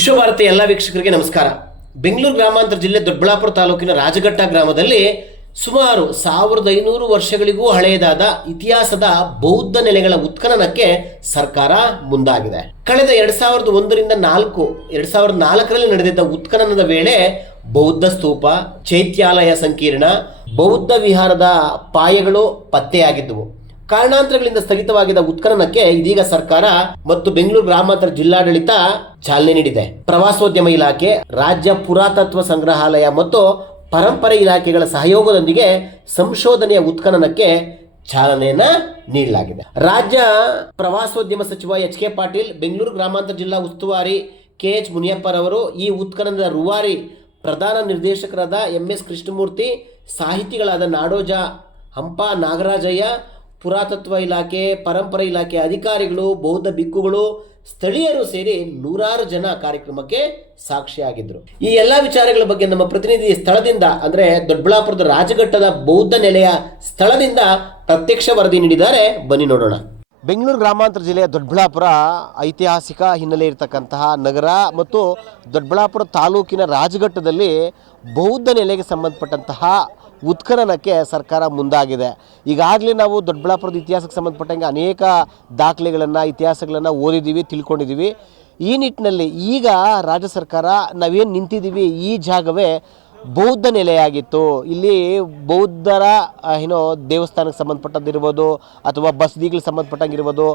ವಿಶ್ವಭಾರತಿ ಎಲ್ಲ ವೀಕ್ಷಕರಿಗೆ ನಮಸ್ಕಾರ. ಬೆಂಗಳೂರು ಗ್ರಾಮಾಂತರ ಜಿಲ್ಲೆ ದೊಡ್ಡಬಳ್ಳಾಪುರ ತಾಲೂಕಿನ ರಾಜಘಟ್ಟ ಗ್ರಾಮದಲ್ಲಿ ಸುಮಾರು ಸಾವಿರದ ಐನೂರು ವರ್ಷಗಳಿಗೂ ಹಳೆಯದಾದ ಇತಿಹಾಸದ ಬೌದ್ಧ ನೆಲೆಗಳ ಉತ್ಖನನಕ್ಕೆ ಸರ್ಕಾರ ಮುಂದಾಗಿದೆ. ಕಳೆದ ಎರಡ್ ಸಾವಿರದ ಒಂದರಿಂದ ನಾಲ್ಕು, ಎರಡ್ ಸಾವಿರದ ನಾಲ್ಕರಲ್ಲಿ ನಡೆದಿದ್ದ ಉತ್ಖನನದ ವೇಳೆ ಬೌದ್ಧ ಸ್ತೂಪ, ಚೈತ್ಯಾಲಯ ಸಂಕೀರ್ಣ, ಬೌದ್ಧ ವಿಹಾರದ ಪಾಯಗಳು ಪತ್ತೆಯಾಗಿದ್ದವು. ಕಾರಣಾಂತರಗಳಿಂದ ಸ್ಥಗಿತವಾಗಿದ್ದ ಉತ್ಖನನಕ್ಕೆ ಇದೀಗ ಸರ್ಕಾರ ಮತ್ತು ಬೆಂಗಳೂರು ಗ್ರಾಮಾಂತರ ಜಿಲ್ಲಾಡಳಿತ ಚಾಲನೆ ನೀಡಿದೆ. ಪ್ರವಾಸೋದ್ಯಮ ಇಲಾಖೆ, ರಾಜ್ಯ ಪುರಾತತ್ವ ಸಂಗ್ರಹಾಲಯ ಮತ್ತು ಪರಂಪರೆ ಇಲಾಖೆಗಳ ಸಹಯೋಗದೊಂದಿಗೆ ಸಂಶೋಧನೆಯ ಉತ್ಖನನಕ್ಕೆ ಚಾಲನೆಯನ್ನ ನೀಡಲಾಗಿದೆ. ರಾಜ್ಯ ಪ್ರವಾಸೋದ್ಯಮ ಸಚಿವ ಎಚ್ ಕೆ ಪಾಟೀಲ್, ಬೆಂಗಳೂರು ಗ್ರಾಮಾಂತರ ಜಿಲ್ಲಾ ಉಸ್ತುವಾರಿ ಕೆ ಎಚ್ ಮುನಿಯಪ್ಪರವರು ಈ ಉತ್ಖನನದ ರುವಾರಿ ಪ್ರಧಾನ ನಿರ್ದೇಶಕರಾದ ಎಂ ಎಸ್ ಕೃಷ್ಣಮೂರ್ತಿ, ಸಾಹಿತಿಗಳಾದ ನಾಡೋಜ ಹಂಪ ನಾಗರಾಜಯ್ಯ ಪುರಾತತ್ವ ಇಲಾಖೆ, ಪರಂಪರೆ ಇಲಾಖೆ ಅಧಿಕಾರಿಗಳು, ಬೌದ್ಧ ಬಿಕ್ಕುಗಳು, ಸ್ಥಳೀಯರು ಸೇರಿ ನೂರಾರು ಜನ ಕಾರ್ಯಕ್ರಮಕ್ಕೆ ಸಾಕ್ಷಿಯಾಗಿದ್ದರು ಈ ಎಲ್ಲ ವಿಚಾರಗಳ ಬಗ್ಗೆ ನಮ್ಮ ಪ್ರತಿನಿಧಿ ಸ್ಥಳದಿಂದ, ಅಂದರೆ ದೊಡ್ಡಬಳ್ಳಾಪುರದ ರಾಜಘಟ್ಟದ ಬೌದ್ಧ ನೆಲೆಯ ಸ್ಥಳದಿಂದ ಪ್ರತ್ಯಕ್ಷ ವರದಿ ನೀಡಿದ್ದಾರೆ. ಬನ್ನಿ ನೋಡೋಣ. ಬೆಂಗಳೂರು ಗ್ರಾಮಾಂತರ ಜಿಲ್ಲೆಯ ದೊಡ್ಡಬಳ್ಳಾಪುರ ಐತಿಹಾಸಿಕ ಹಿನ್ನೆಲೆ ಇರತಕ್ಕಂತಹ ನಗರ ಮತ್ತು ದೊಡ್ಡಬಳ್ಳಾಪುರ ತಾಲೂಕಿನ ರಾಜಘಟ್ಟದಲ್ಲಿ ಬೌದ್ಧ ನೆಲೆಗೆ ಸಂಬಂಧಪಟ್ಟಂತಹ ಉತ್ಖನನಕ್ಕೆ ಸರ್ಕಾರ ಮುಂದಾಗಿದೆ. ಈಗಾಗಲೇ ನಾವು ದೊಡ್ಡಬಳ್ಳಾಪುರದ ಇತಿಹಾಸಕ್ಕೆ ಸಂಬಂಧಪಟ್ಟಂಗೆ ಅನೇಕ ದಾಖಲೆಗಳನ್ನು, ಇತಿಹಾಸಗಳನ್ನು ಓದಿದ್ದೀವಿ ತಿಳ್ಕೊಂಡಿದ್ದೀವಿ ಈ ನಿಟ್ಟಿನಲ್ಲಿ ಈಗ ರಾಜ್ಯ ಸರ್ಕಾರ ನಾವೇನು ನಿಂತಿದ್ದೀವಿ ಈ ಜಾಗವೇ ಬೌದ್ಧ ನೆಲೆಯಾಗಿತ್ತು. ಇಲ್ಲಿ ಬೌದ್ಧರ ಏನೋ ದೇವಸ್ಥಾನಕ್ಕೆ ಸಂಬಂಧಪಟ್ಟದ್ದಿರ್ಬೋದು ಅಥವಾ ಬಸದಿಗಳಿಗೆ ಸಂಬಂಧಪಟ್ಟಂಗಿರ್ಬೋದು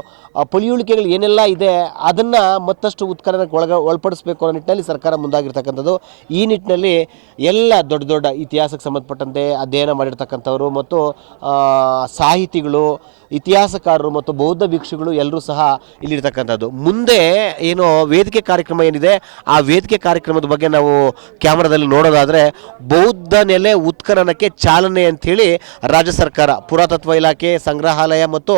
ಪಳಿಯುಳಿಕೆಗಳು ಏನೆಲ್ಲ ಇದೆ ಅದನ್ನು ಮತ್ತಷ್ಟು ಉತ್ಖನನಕ್ಕೆ ಒಳಗ ಒಳಪಡಿಸಬೇಕು ಅನ್ನೋ ನಿಟ್ಟಿನಲ್ಲಿ ಸರ್ಕಾರ ಮುಂದಾಗಿರ್ತಕ್ಕಂಥದ್ದು. ಈ ನಿಟ್ಟಿನಲ್ಲಿ ಎಲ್ಲ ದೊಡ್ಡ ದೊಡ್ಡ ಇತಿಹಾಸಕ್ಕೆ ಸಂಬಂಧಪಟ್ಟಂತೆ ಅಧ್ಯಯನ ಮಾಡಿರ್ತಕ್ಕಂಥವ್ರು ಮತ್ತು ಸಾಹಿತಿಗಳು ಇತಿಹಾಸಕಾರರು ಮತ್ತು ಬೌದ್ಧ ಭಿಕ್ಷುಗಳು ಎಲ್ಲರೂ ಸಹ ಇಲ್ಲಿರ್ತಕ್ಕಂಥದ್ದು. ಮುಂದೆ ಏನು ವೇದಿಕೆ ಕಾರ್ಯಕ್ರಮ ಏನಿದೆ, ಆ ವೇದಿಕೆ ಕಾರ್ಯಕ್ರಮದ ಬಗ್ಗೆ ನಾವು ಕ್ಯಾಮ್ರಾದಲ್ಲಿ ನೋಡೋದಾದರೆ ಬೌದ್ಧ ನೆಲೆ ಉತ್ಖನನಕ್ಕೆ ಚಾಲನೆ ಅಂಥೇಳಿ ರಾಜ್ಯ ಸರ್ಕಾರ, ಪುರಾತತ್ವ ಇಲಾಖೆ, ಸಂಗ್ರಹಾಲಯ ಮತ್ತು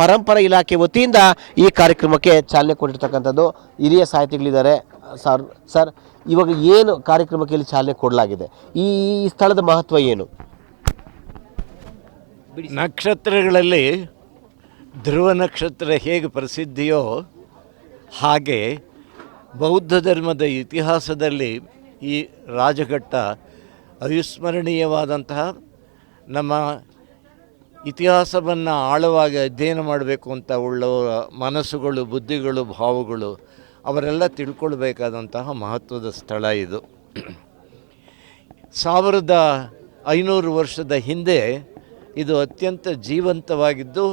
ಪರಂಪರೆ ಇಲಾಖೆ ವತಿಯಿಂದ ಈ ಕಾರ್ಯಕ್ರಮಕ್ಕೆ ಚಾಲನೆ ಕೊಟ್ಟಿರ್ತಕ್ಕಂಥದ್ದು ಹಿರಿಯ ಸಾಹಿತಿಗಳಿದ್ದಾರೆ. ಸರ್ ಸರ್, ಇವಾಗ ಏನು ಕಾರ್ಯಕ್ರಮಕ್ಕೆ ಇಲ್ಲಿ ಚಾಲನೆ ಕೊಡಲಾಗಿದೆ? ಈ ಸ್ಥಳದ ಮಹತ್ವ ಏನು? ನಕ್ಷತ್ರಗಳಲ್ಲಿ ಧ್ರುವ ನಕ್ಷತ್ರ ಹೇಗೆ ಪ್ರಸಿದ್ಧಿಯೋ ಹಾಗೆ ಬೌದ್ಧ ಧರ್ಮದ ಇತಿಹಾಸದಲ್ಲಿ ಈ ರಾಜಘಟ್ಟ ಅವಿಸ್ಮರಣೀಯವಾದಂತಹ ನಮ್ಮ ಇತಿಹಾಸವನ್ನು ಆಳವಾಗಿ ಅಧ್ಯಯನ ಮಾಡಬೇಕು ಅಂತ ಉಳ್ಳ ಮನಸ್ಸುಗಳು, ಬುದ್ಧಿಗಳು, ಭಾವಗಳು ಅವರೆಲ್ಲ ತಿಳ್ಕೊಳ್ಬೇಕಾದಂತಹ ಮಹತ್ವದ ಸ್ಥಳ ಇದು. ಸಾವಿರದ ಐನೂರು ವರ್ಷದ ಹಿಂದೆ ಇದು ಅತ್ಯಂತ ಜೀವಂತವಾಗಿದ್ದು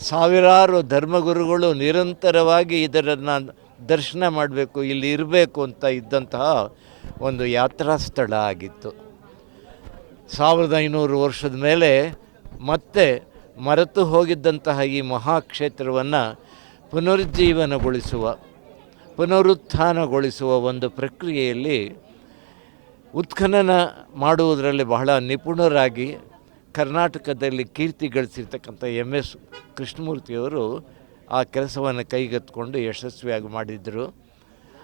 ಸಾವಿರಾರು ಧರ್ಮಗುರುಗಳು ನಿರಂತರವಾಗಿ ಇದರನ್ನು ದರ್ಶನ ಮಾಡಬೇಕು, ಇಲ್ಲಿ ಇರಬೇಕು ಅಂತ ಇದ್ದಂತಹ ಒಂದು ಯಾತ್ರಾ ಸ್ಥಳ ಆಗಿತ್ತು. ಸಾವಿರದ ಐನೂರು ವರ್ಷದ ಮೇಲೆ ಮತ್ತೆ ಮರೆತು ಹೋಗಿದ್ದಂತಹ ಈ ಮಹಾಕ್ಷೇತ್ರವನ್ನು ಪುನರುಜ್ಜೀವನಗೊಳಿಸುವ, ಪುನರುತ್ಥಾನಗೊಳಿಸುವ ಒಂದು ಪ್ರಕ್ರಿಯೆಯಲ್ಲಿ ಉತ್ಖನನ ಮಾಡುವುದರಲ್ಲಿ ಬಹಳ ನಿಪುಣರಾಗಿ ಕರ್ನಾಟಕದಲ್ಲಿ ಕೀರ್ತಿ ಗಳಿಸಿರ್ತಕ್ಕಂಥ ಎಂ ಎಸ್ ಕೃಷ್ಣಮೂರ್ತಿಯವರು ಆ ಕೆಲಸವನ್ನು ಕೈಗೆತ್ತಿಕೊಂಡು ಯಶಸ್ವಿಯಾಗಿ ಮಾಡಿದ್ದರು.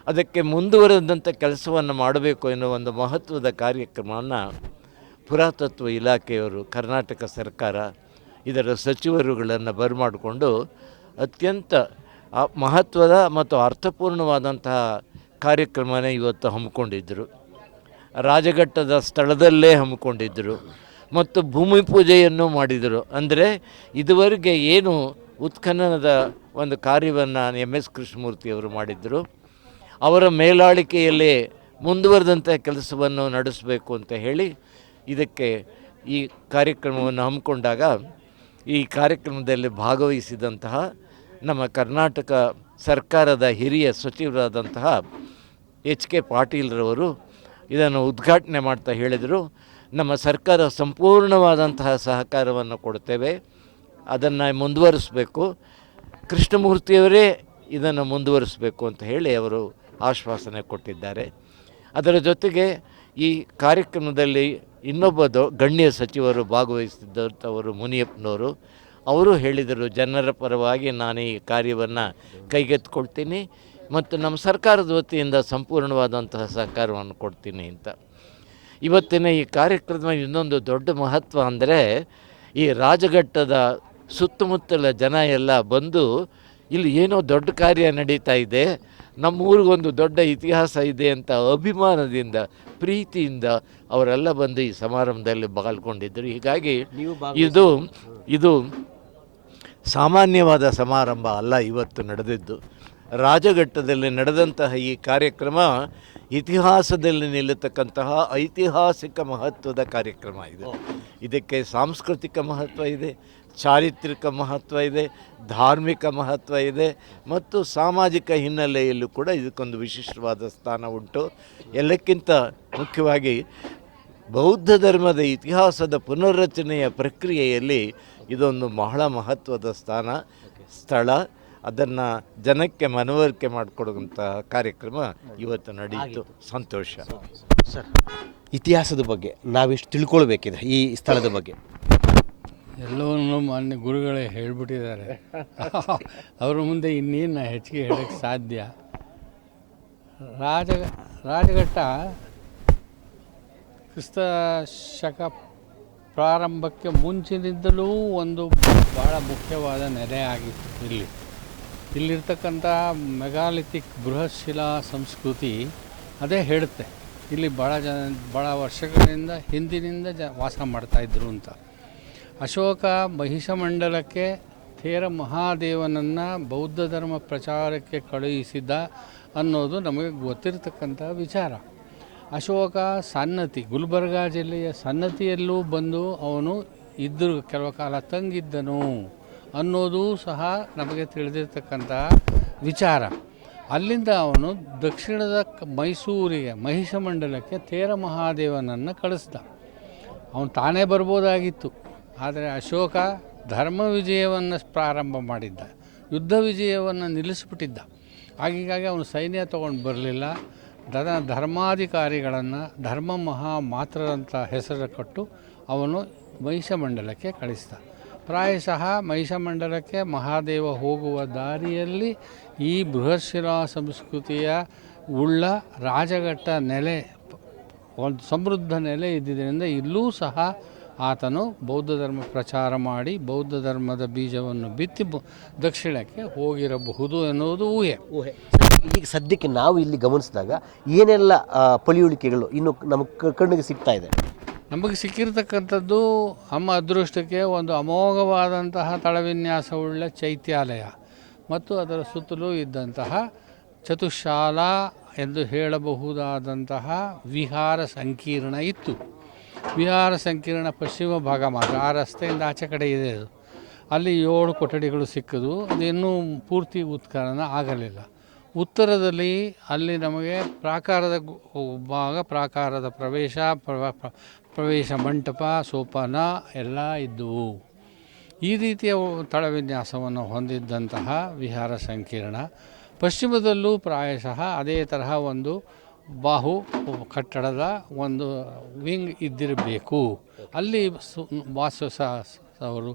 ಅದಕ್ಕೆ ಮುಂದುವರೆದಂಥ ಕೆಲಸವನ್ನು ಮಾಡಬೇಕು ಎನ್ನುವ ಒಂದು ಮಹತ್ವದ ಕಾರ್ಯಕ್ರಮವನ್ನು ಪುರಾತತ್ವ ಇಲಾಖೆಯವರು, ಕರ್ನಾಟಕ ಸರ್ಕಾರ, ಇದರ ಸಚಿವರುಗಳನ್ನು ಬರಮಾಡಿಕೊಂಡು ಅತ್ಯಂತ ಮಹತ್ವದ ಮತ್ತು ಅರ್ಥಪೂರ್ಣವಾದಂತಹ ಕಾರ್ಯಕ್ರಮನೇ ಇವತ್ತು ಹಮ್ಮಿಕೊಂಡಿದ್ದರು. ರಾಜಘಟ್ಟದ ಸ್ಥಳದಲ್ಲೇ ಹಮ್ಮಿಕೊಂಡಿದ್ದರು. ಮತ್ತು ಭೂಮಿ ಪೂಜೆಯನ್ನು ಮಾಡಿದರು. ಅಂದರೆ ಇದುವರೆಗೆ ಏನು ಉತ್ಖನನದ ಒಂದು ಕಾರ್ಯವನ್ನು ಎಂ ಎಸ್ ಕೃಷ್ಣಮೂರ್ತಿಯವರು ಮಾಡಿದ್ದರು. ಅವರ ಮೇಲಾಳಿಕೆಯಲ್ಲಿ ಮುಂದುವರೆದಂಥ ಕೆಲಸವನ್ನು ನಡೆಸಬೇಕು ಅಂತ ಹೇಳಿ ಇದಕ್ಕೆ ಈ ಕಾರ್ಯಕ್ರಮವನ್ನು ಹಮ್ಮಿಕೊಂಡಾಗ ಈ ಕಾರ್ಯಕ್ರಮದಲ್ಲಿ ಭಾಗವಹಿಸಿದಂತಹ ನಮ್ಮ ಕರ್ನಾಟಕ ಸರ್ಕಾರದ ಹಿರಿಯ ಸಚಿವರಾದಂತಹ ಎಚ್ ಕೆ ಪಾಟೀಲ್ರವರು ಇದನ್ನು ಉದ್ಘಾಟನೆ ಮಾಡ್ತಾ ಹೇಳಿದರು. ನಮ್ಮ ಸರ್ಕಾರ ಸಂಪೂರ್ಣವಾದಂತಹ ಸಹಕಾರವನ್ನು ಕೊಡ್ತೇವೆ. ಅದನ್ನು ಮುಂದುವರಿಸಬೇಕು. ಕೃಷ್ಣಮೂರ್ತಿಯವರೇ ಇದನ್ನು ಮುಂದುವರಿಸಬೇಕು ಅಂತ ಹೇಳಿ ಅವರು ಆಶ್ವಾಸನೆ ಕೊಟ್ಟಿದ್ದಾರೆ. ಅದರ ಜೊತೆಗೆ ಈ ಕಾರ್ಯಕ್ರಮದಲ್ಲಿ ಇನ್ನೊಬ್ಬ ದೊ, ಗಣ್ಯ ಸಚಿವರು ಭಾಗವಹಿಸಿದ್ದಂಥವರು ಮುನಿಯಪ್ಪನವರು. ಅವರು ಹೇಳಿದರು, ಜನರ ಪರವಾಗಿ ನಾನು ಈ ಕಾರ್ಯವನ್ನು ಕೈಗೆತ್ತಿಕೊಳ್ತೀನಿ ಮತ್ತು ನಮ್ಮ ಸರ್ಕಾರದ ವತಿಯಿಂದ ಸಂಪೂರ್ಣವಾದಂತಹ ಸಹಕಾರವನ್ನು ಕೊಡ್ತೀನಿ ಅಂತ. ಇವತ್ತಿನ ಈ ಕಾರ್ಯಕ್ರಮ ಇನ್ನೊಂದು ದೊಡ್ಡ ಮಹತ್ವ ಅಂದರೆ ಈ ರಾಜಘಟ್ಟದ ಸುತ್ತಮುತ್ತಲ ಜನ ಎಲ್ಲ ಬಂದು ಇಲ್ಲಿ ಏನೋ ದೊಡ್ಡ ಕಾರ್ಯ ನಡೀತಾ ಇದೆ ನಮ್ಮೂರಿಗೊಂದು ದೊಡ್ಡ ಇತಿಹಾಸ ಇದೆ ಅಂತ ಅಭಿಮಾನದಿಂದ ಪ್ರೀತಿಯಿಂದ ಅವರೆಲ್ಲ ಬಂದು ಈ ಸಮಾರಂಭದಲ್ಲಿ ಪಾಲ್ಗೊಂಡಿದ್ದರು. ಹೀಗಾಗಿ ಇದು ಇದು ಸಾಮಾನ್ಯವಾದ ಸಮಾರಂಭ ಅಲ್ಲ ಇವತ್ತು ನಡೆದಿದ್ದು. ರಾಜಘಟ್ಟದಲ್ಲಿ ನಡೆದಂತಹ ಈ ಕಾರ್ಯಕ್ರಮ ಇತಿಹಾಸದಲ್ಲಿ ನಿಲ್ಲತಕ್ಕಂತಹ ಐತಿಹಾಸಿಕ ಮಹತ್ವದ ಕಾರ್ಯಕ್ರಮ ಇದು. ಇದಕ್ಕೆ ಸಾಂಸ್ಕೃತಿಕ ಮಹತ್ವ ಇದೆ ಚಾರಿತ್ರಿಕ ಮಹತ್ವ ಇದೆ ಧಾರ್ಮಿಕ ಮಹತ್ವ ಇದೆ ಮತ್ತು ಸಾಮಾಜಿಕ ಹಿನ್ನೆಲೆಯಲ್ಲೂ ಕೂಡ ಇದಕ್ಕೊಂದು ವಿಶಿಷ್ಟವಾದ ಸ್ಥಾನ ಉಂಟು. ಎಲ್ಲಕ್ಕಿಂತ ಮುಖ್ಯವಾಗಿ ಬೌದ್ಧ ಧರ್ಮದ ಇತಿಹಾಸದ ಪುನರ್ರಚನೆಯ ಪ್ರಕ್ರಿಯೆಯಲ್ಲಿ ಇದೊಂದು ಬಹಳ ಮಹತ್ವದ ಸ್ಥಾನ ಸ್ಥಳ. ಅದನ್ನು ಜನಕ್ಕೆ ಮನವರಿಕೆ ಮಾಡಿಕೊಡುವಂಥ ಕಾರ್ಯಕ್ರಮ ಇವತ್ತು ನಡೆಯಿತು. ಸಂತೋಷ. ಸರ್. ಇತಿಹಾಸದ ಬಗ್ಗೆ ನಾವಿಷ್ಟು ತಿಳ್ಕೊಳ್ಬೇಕಿದೆ ಈ ಸ್ಥಳದ ಬಗ್ಗೆ. ಎಲ್ಲವನ್ನು ಮಾನ್ಯ ಗುರುಗಳೇ ಹೇಳಿಬಿಟ್ಟಿದ್ದಾರೆ. ಅವರ ಮುಂದೆ ಇನ್ನೇನು ಹೆಚ್ಚಿಗೆ ಹೇಳೋಕ್ಕೆ ಸಾಧ್ಯ? ರಾಜ ರಾಜಘಟ್ಟ ಕ್ರಿಸ್ತ ಶಕ ಪ್ರಾರಂಭಕ್ಕೆ ಮುಂಚಿನಿಂದಲೂ ಒಂದು ಭಾಳ ಮುಖ್ಯವಾದ ನೆಲೆ ಆಗಿತ್ತು ಇಲ್ಲಿ. ಇಲ್ಲಿರ್ತಕ್ಕಂಥ ಮೆಗಾಲಿಥಿಕ್ ಬೃಹತ್ ಶಿಲಾ ಸಂಸ್ಕೃತಿ ಅದೇ ಹೇಳುತ್ತೆ. ಇಲ್ಲಿ ಭಾಳ ಜನ ಭಾಳ ವರ್ಷಗಳಿಂದ ಹಿಂದಿನಿಂದ ಜ, ವಾಸ ಮಾಡ್ತಾಯಿದ್ರು ಅಂತ. ಅಶೋಕ ಮಹಿಷಮಂಡಲಕ್ಕೆ ಥೇರ ಮಹಾದೇವನನ್ನು ಬೌದ್ಧ ಧರ್ಮ ಪ್ರಚಾರಕ್ಕೆ ಕಳುಹಿಸಿದ್ದ ಅನ್ನೋದು ನಮಗೆ ಗೊತ್ತಿರತಕ್ಕಂಥ ವಿಚಾರ. ಅಶೋಕ ಸನ್ನತಿ, ಗುಲ್ಬರ್ಗಾ ಜಿಲ್ಲೆಯ ಸನ್ನತಿಯಲ್ಲೂ ಬಂದು ಅವನು ಇದ್ದರು ಕೆಲವು ಕಾಲ ತಂಗಿದ್ದನು. ಅನ್ನೋದು ಸಹ ನಮಗೆ ತಿಳಿದಿರ್ತಕ್ಕಂಥ ವಿಚಾರ. ಅಲ್ಲಿಂದ ಅವನು ದಕ್ಷಿಣದ ಮೈಸೂರಿಗೆ, ಮಹಿಷಮಂಡಲಕ್ಕೆ ತೇರ ಮಹಾದೇವನನ್ನು ಕಳಿಸ್ದ. ಅವನು ತಾನೇ ಬರ್ಬೋದಾಗಿತ್ತು. ಆದರೆ ಅಶೋಕ ಧರ್ಮ ವಿಜಯವನ್ನು ಪ್ರಾರಂಭ ಮಾಡಿದ್ದ. ಯುದ್ಧ ವಿಜಯವನ್ನು ನಿಲ್ಲಿಸಿಬಿಟ್ಟಿದ್ದ. ಹಾಗಾಗಿ ಅವನು ಸೈನ್ಯ ತೊಗೊಂಡು ಬರಲಿಲ್ಲ. ಧನ ಧರ್ಮಾಧಿಕಾರಿಗಳನ್ನು, ಧರ್ಮ ಮಹಾ ಮಾತ್ರರಂಥ ಹೆಸರು ಕೊಟ್ಟು ಅವನು ಮಹಿಷಮಂಡಲಕ್ಕೆ ಕಳಿಸ್ದ. ಪ್ರಾಯಶಃ ಮಹಿಷಮಂಡಲಕ್ಕೆ ಮಹಾದೇವ ಹೋಗುವ ದಾರಿಯಲ್ಲಿ ಈ ಬೃಹಶಿಲಾ ಸಂಸ್ಕೃತಿಯ ಉಳ್ಳ ರಾಜಘಟ್ಟ ನೆಲೆ, ಒಂದು ಸಮೃದ್ಧ ನೆಲೆ ಇದ್ದಿದ್ದರಿಂದ ಇಲ್ಲೂ ಸಹ ಆತನು ಬೌದ್ಧ ಧರ್ಮ ಪ್ರಚಾರ ಮಾಡಿ ಬೌದ್ಧ ಧರ್ಮದ ಬೀಜವನ್ನು ಬಿತ್ತಿ ದಕ್ಷಿಣಕ್ಕೆ ಹೋಗಿರಬಹುದು ಎನ್ನುವುದು ಊಹೆ. ಊಹೆ. ಈಗ ಸದ್ಯಕ್ಕೆ ನಾವು ಇಲ್ಲಿ ಗಮನಿಸಿದಾಗ ಏನೆಲ್ಲ ಪಳಿಯುಳಿಕೆಗಳು ಇನ್ನು ನಮ್ಮ ಕಣ್ಣಿಗೆ ಸಿಗ್ತಾ ಇದೆ? ನಮಗೆ ಸಿಕ್ಕಿರ್ತಕ್ಕಂಥದ್ದು ನಮ್ಮ ಅದೃಷ್ಟಕ್ಕೆ ಒಂದು ಅಮೋಘವಾದಂತಹ ತಳವಿನ್ಯಾಸವುಳ್ಳ ಚೈತ್ಯಾಲಯ ಮತ್ತು ಅದರ ಸುತ್ತಲೂ ಇದ್ದಂತಹ ಚತುಶಾಲಾ ಎಂದು ಹೇಳಬಹುದಾದಂತಹ ವಿಹಾರ ಸಂಕೀರ್ಣ ಇತ್ತು. ವಿಹಾರ ಸಂಕೀರ್ಣ ಪಶ್ಚಿಮ ಭಾಗ ಮಾತ್ರ, ಆ ರಸ್ತೆಯಿಂದ ಆಚೆ ಕಡೆ ಇದೆ ಅದು. ಅಲ್ಲಿ ಏಳು ಕೊಠಡಿಗಳು ಸಿಕ್ಕದು ಅದಿನ್ನೂ ಪೂರ್ತಿ ಉತ್ಖನನ ಆಗಲಿಲ್ಲ. ಉತ್ತರದಲ್ಲಿ ಅಲ್ಲಿ ನಮಗೆ ಪ್ರಾಕಾರದ ಭಾಗ, ಪ್ರಾಕಾರದ ಪ್ರವೇಶ ಪ್ರ- ಪ್ರವೇಶ ಮಂಟಪ, ಸೋಪಾನ ಎಲ್ಲ ಇದ್ದವು. ಈ ರೀತಿಯ ತಳವಿನ್ಯಾಸವನ್ನು ಹೊಂದಿದ್ದಂತಹ ವಿಹಾರ ಸಂಕೀರ್ಣ. ಪಶ್ಚಿಮದಲ್ಲೂ ಪ್ರಾಯಶಃ ಅದೇ ತರಹ ಒಂದು ಬಾಹು ಕಟ್ಟಡದ ಒಂದು ವಿಂಗ್ ಇದ್ದಿರಬೇಕು. ಅಲ್ಲಿ ಸು ವಾಸ ಅವರು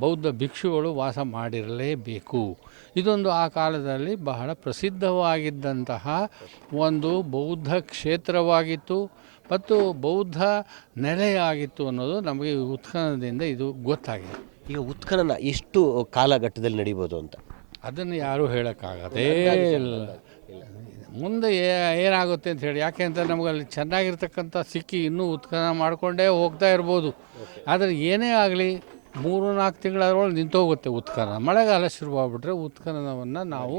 ಬೌದ್ಧ ಭಿಕ್ಷುಗಳು ವಾಸ ಮಾಡಿರಲೇಬೇಕು. ಇದೊಂದು ಆ ಕಾಲದಲ್ಲಿ ಬಹಳ ಪ್ರಸಿದ್ಧವಾಗಿದ್ದಂತಹ ಒಂದು ಬೌದ್ಧ ಕ್ಷೇತ್ರವಾಗಿತ್ತು. ಮತ್ತು ಬೌದ್ಧ ನೆಲೆಯಾಗಿತ್ತು ಅನ್ನೋದು ನಮಗೆ ಉತ್ಖನನದಿಂದ ಇದು ಗೊತ್ತಾಗಿದೆ. ಈಗ ಉತ್ಖನನ ಎಷ್ಟು ಕಾಲಘಟ್ಟದಲ್ಲಿ ನಡೀಬೋದು ಅಂತ? ಅದನ್ನು ಯಾರೂ ಹೇಳೋಕ್ಕಾಗದೇ ಇಲ್ಲ ಮುಂದೆ ಏನಾಗುತ್ತೆ ಅಂತ ಹೇಳಿ ಯಾಕೆ ಅಂತ ನಮಗೆ ಅಲ್ಲಿ ಚೆನ್ನಾಗಿರ್ತಕ್ಕಂಥ ಸಿಕ್ಕಿ ಇನ್ನೂ ಉತ್ಖನನ ಮಾಡಿಕೊಂಡೇ ಹೋಗ್ತಾ ಇರ್ಬೋದು. ಆದರೆ ಏನೇ ಆಗಲಿ ಮೂರು ನಾಲ್ಕು ತಿಂಗಳೊಳಗೆ ನಿಂತೋಗುತ್ತೆ ಉತ್ಖನನ. ಮಳೆಗಾಲ ಶುರುವಾಗ್ಬಿಟ್ರೆ ಉತ್ಖನನವನ್ನು ನಾವು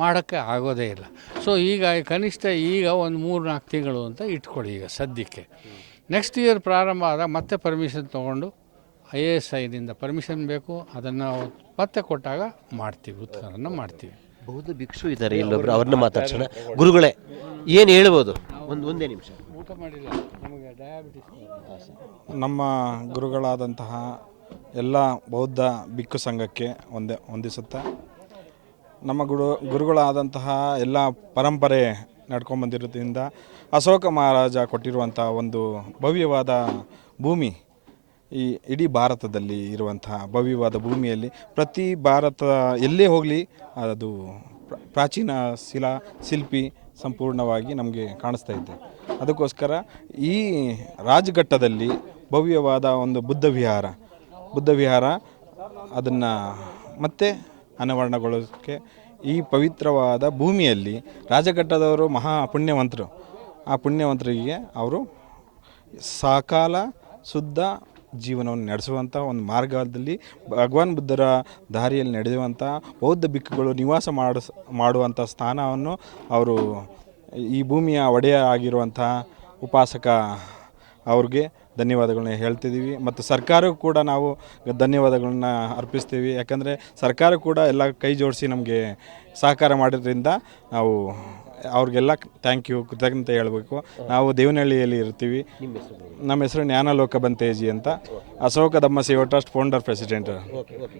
ಮಾಡೋಕ್ಕೆ ಆಗೋದೇ ಇಲ್ಲ. ಸೊ ಈಗ ಕನಿಷ್ಠ ಈಗ ಒಂದು ಮೂರು ನಾಲ್ಕು ತಿಂಗಳು ಅಂತ ಇಟ್ಕೊಳ್ಳಿ ಈಗ ಸದ್ಯಕ್ಕೆ. ನೆಕ್ಸ್ಟ್ ಇಯರ್ ಪ್ರಾರಂಭ ಆದಾಗ ಮತ್ತೆ ಪರ್ಮಿಷನ್ ತೊಗೊಂಡು ಐ ಎ ಎಸ್ ಐನಿಂದ ಪರ್ಮಿಷನ್ ಬೇಕು ಅದನ್ನು ಮತ್ತೆ ಕೊಟ್ಟಾಗ ಮಾಡ್ತೀವಿ ಉತ್ಖನನ ಮಾಡ್ತೀವಿ. ಬೌದ್ಧ ಭಿಕ್ಷು ಇದ್ದಾರೆ ಇಲ್ಲೊಬ್ರು ಅವ್ರನ್ನ ಮಾತಾಡ್ಸೋಣ. ಗುರುಗಳೇ ಏನು ಹೇಳ್ಬೋದು? ಒಂದು ಒಂದೇ ನಿಮಿಷ. ಊಟ ಮಾಡಿಲ್ಲ ನಮಗೆ ಡಯಾಬಿಟಿಸ್ ನಮ್ಮ ಗುರುಗಳಾದಂತಹ ಎಲ್ಲ ಬೌದ್ಧ ಬಿಕ್ಕು ಸಂಘಕ್ಕೆ ಒಂದೇ ವಂದಿಸುತ್ತಾ ನಮ್ಮ ಗುರು, ಗುರುಗಳಾದಂತಹ ಎಲ್ಲ ಪರಂಪರೆ ನಡ್ಕೊಂಬಂದಿರೋದ್ರಿಂದ ಅಶೋಕ ಮಹಾರಾಜ ಕೊಟ್ಟಿರುವಂಥ ಒಂದು ಭವ್ಯವಾದ ಭೂಮಿ ಈ ಇಡೀ ಭಾರತದಲ್ಲಿ ಇರುವಂತಹ ಭವ್ಯವಾದ ಭೂಮಿಯಲ್ಲಿ ಪ್ರತಿ ಭಾರತ ಎಲ್ಲೇ ಹೋಗಲಿ ಅದು ಪ್ರಾಚೀನ ಶಿಲಾ, ಶಿಲ್ಪಿ ಸಂಪೂರ್ಣವಾಗಿ ನಮಗೆ ಕಾಣಿಸ್ತಾ ಇದೆ. ಅದಕ್ಕೋಸ್ಕರ ಈ ರಾಜಘಟ್ಟದಲ್ಲಿ ಭವ್ಯವಾದ ಒಂದು ಬುದ್ಧ ವಿಹಾರ ಬುದ್ಧ ವಿಹಾರ ಅದನ್ನು ಮತ್ತೆ ಅನಾವರಣಗೊಳ್ಳೋದಕ್ಕೆ ಈ ಪವಿತ್ರವಾದ ಭೂಮಿಯಲ್ಲಿ ರಾಜಘಟ್ಟದವರು ಮಹಾ ಪುಣ್ಯವಂತರು. ಆ ಪುಣ್ಯವಂತರಿಗೆ ಅವರು ಸಕಾಲ ಶುದ್ಧ ಜೀವನವನ್ನು ನಡೆಸುವಂಥ ಒಂದು ಮಾರ್ಗದಲ್ಲಿ ಭಗವಾನ್ ಬುದ್ಧರ ದಾರಿಯಲ್ಲಿ ನಡೆಯುವಂಥ ಬೌದ್ಧ ಬಿಕ್ಕುಗಳು ನಿವಾಸ ಮಾಡಿಸ್ ಮಾಡುವಂಥ ಸ್ಥಾನವನ್ನು ಅವರು ಈ ಭೂಮಿಯ ಒಡೆಯ ಆಗಿರುವಂಥ ಉಪಾಸಕ ಅವ್ರಿಗೆ ಧನ್ಯವಾದಗಳನ್ನ ಹೇಳ್ತಿದ್ದೀವಿ. ಮತ್ತು ಸರ್ಕಾರಕ್ಕೂ ಕೂಡ ನಾವು ಧನ್ಯವಾದಗಳನ್ನ ಅರ್ಪಿಸ್ತೀವಿ. ಯಾಕಂದರೆ ಸರ್ಕಾರ ಕೂಡ ಎಲ್ಲ ಕೈ ಜೋಡಿಸಿ ನಮಗೆ ಸಹಕಾರ ಮಾಡಿದ್ರಿಂದ ನಾವು ಅವ್ರಿಗೆಲ್ಲ ಥ್ಯಾಂಕ್ ಯು ಕೃತಜ್ಞತೆ ಹೇಳಬೇಕು. ನಾವು ದೇವನಹಳ್ಳಿಯಲ್ಲಿ ಇರ್ತೀವಿ. ನಮ್ಮ ಹೆಸರು ಜ್ಞಾನಲೋಕ ಬಂತೇಜಿ ಅಂತ. ಅಶೋಕ ದಮ್ಮ ಸೇವಾ ಟ್ರಸ್ಟ್ ಫೌಂಡರ್ ಪ್ರೆಸಿಡೆಂಟ್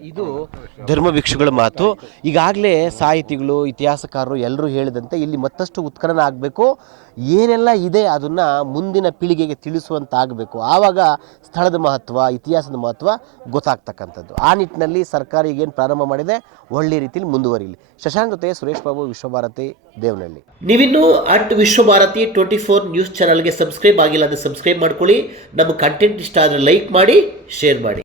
ಇದು ಧರ್ಮ ಭಿಕ್ಷುಗಳ ಮಾತು. ಈಗಾಗಲೇ ಸಾಹಿತಿಗಳು ಇತಿಹಾಸಕಾರರು ಎಲ್ಲರೂ ಹೇಳಿದಂತೆ ಇಲ್ಲಿ ಮತ್ತಷ್ಟು ಉತ್ಖನನ ಆಗಬೇಕು. ಏನೆಲ್ಲ ಇದೆ ಅದನ್ನು ಮುಂದಿನ ಪೀಳಿಗೆಗೆ ತಿಳಿಸುವಂತಾಗಬೇಕು. ಆವಾಗ ಸ್ಥಳದ ಮಹತ್ವ ಇತಿಹಾಸದ ಮಹತ್ವ ಗೊತ್ತಾಗ್ತಕ್ಕಂಥದ್ದು. ಆ ನಿಟ್ಟಿನಲ್ಲಿ ಸರ್ಕಾರ ಈಗೇನು ಪ್ರಾರಂಭ ಮಾಡಿದೆ? ಒಳ್ಳೆ ರೀತಿಯಲ್ಲಿ ಮುಂದುವರಿಲಿ. ಶಶಾಂಕತೆ ಜೊತೆ ಸುರೇಶ್ ಬಾಬು ವಿಶ್ವಭಾರತಿ ದೇವನಹಳ್ಳಿ. ನೀವಿನ್ನೂ at Vishwabharati twenty four news ಚಾನಲ್ಗೆ ಸಬ್ಸ್ಕ್ರೈಬ್ ಆಗಿಲ್ಲ ಅಂದರೆ ಸಬ್ಸ್ಕ್ರೈಬ್ ಮಾಡ್ಕೊಳ್ಳಿ. ನಮ್ಮ ಕಂಟೆಂಟ್ ಇಷ್ಟ ಆದರೆ ಲೈಕ್ ಮಾಡಿ ಶೇರ್ ಮಾಡಿ.